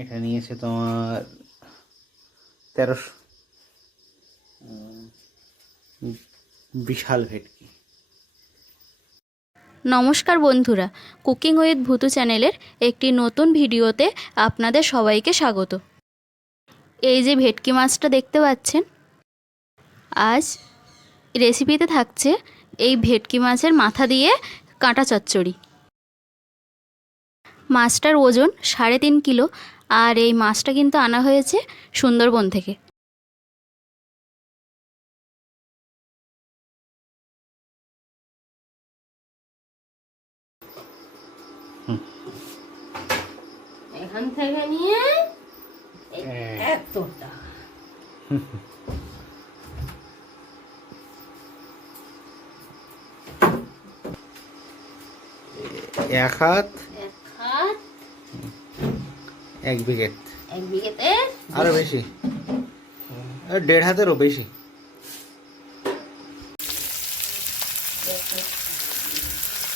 এটা নিয়েছে তোমার 1300। বিশাল ভেটকি। নমস্কার বন্ধুরা, কুকিং উইথ ভুতু চ্যানেলের একটি নতুন ভিডিওতে আপনাদের সবাইকে স্বাগত। এই যে ভেটকি মাছটা দেখতে পাচ্ছেন, আজ রেসিপিতে থাকছে এই ভেটকি মাছের মাথা দিয়ে কাঁটা চচ্চড়ি। মাছটার ওজন 3.5 কিলো, আর এই মাছটা কিন্তু আনা হয়েছে সুন্দরবন থেকে। এখান থেকে নিয়ে এতটা এক হাত, এক হাত, এক বিঘেত, এক বিঘেতে আরো বেশি, 1.5 হাতেরও বেশি।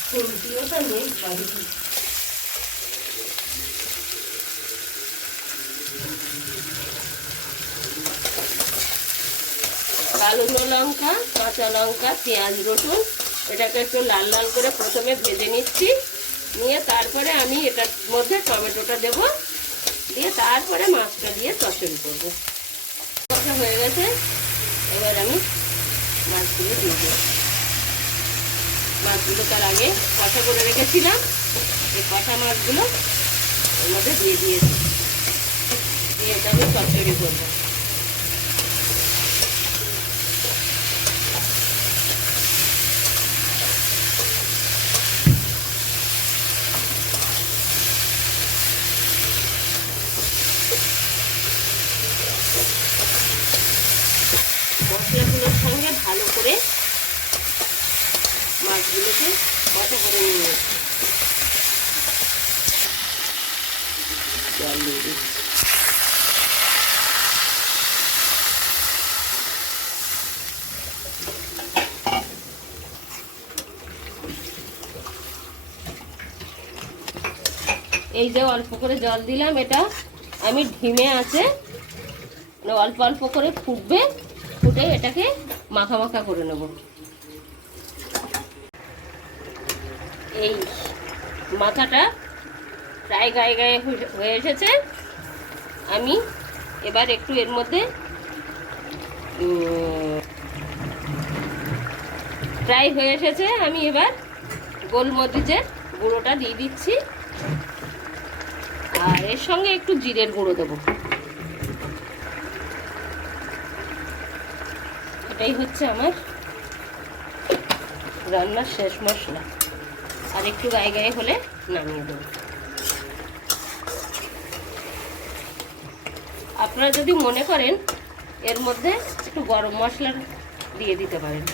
খুন্তিও তো নেই বাড়িতে। কালো লঙ্কা, কাঁচা লঙ্কা, পেঁয়াজ, রসুন এটাকে একটু লাল লাল করে প্রথমে ভেজে নিচ্ছি। নিয়ে তারপরে আমি এটার মধ্যে টমেটোটা দেব, দিয়ে তারপরে মাছটা দিয়ে চচ্চড়ি করবো। কষা হয়ে গেছে, এবার আমি মাছগুলো দিয়ে দেবো। মাছগুলো তার আগে কষা করে রেখেছিলাম, এই কষা মাছগুলো এর মধ্যে দিয়ে দিয়েছি, দিয়ে এটা আমি চচ্চড়ি করবো। মশলাগুলোর সঙ্গে ভালো করে মাছগুলোকে কষা করে নিয়ে জল দিয়ে দিচ্ছি। এই যে অল্প করে জল দিলাম, এটা আমি ধিমে আছে, মানে অল্প অল্প করে ফুটবে, ফুটে এটাকে মাখা মাখা করে নেব। এই মাথাটা প্রায় গায়ে গায়ে হয়ে এসেছে। আমি এবার একটু এর মধ্যে প্রায় হয়ে এসেছে, আমি এবার গোলমরিচের গুঁড়োটা দিয়ে দিচ্ছি, আর এর সঙ্গে একটু জিরের গুঁড়ো দেবো। এটাই হচ্ছে আমার রান্নার শেষ মশলা। আর একটু গায়ে গায়ে হলে নামিয়ে দেবো। আপনারা যদি মনে করেন এর মধ্যে একটু গরম মশলা দিয়ে দিতে পারেন।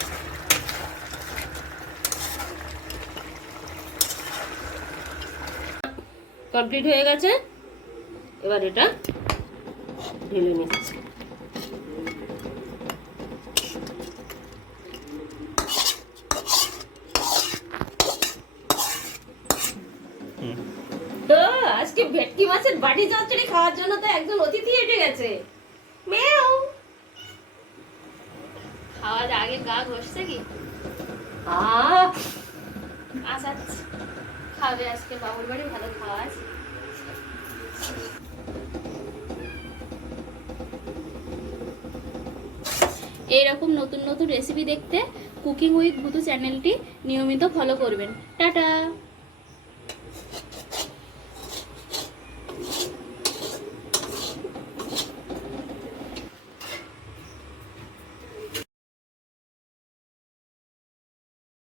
কমপ্লিট হয়ে গেছে, এবার এটা ঢেলে নিচ্ছি। তো আজকে ভেটকি মাছের বাটি চচ্চড়ি খাওয়ার জন্য তো একজন অতিথি এসে গেছে। মেও খাওয়ার আগে গা ঘষছে কি? আচ্ছা, খাবে আজকে বাবুর বাড়ি, ভালো খাওয়া আছে। এইরকম নতুন নতুন রেসিপি দেখতে কুকিং উইথ ভুতু চ্যানেলটি নিয়মিত ফলো করবেন। টাটা।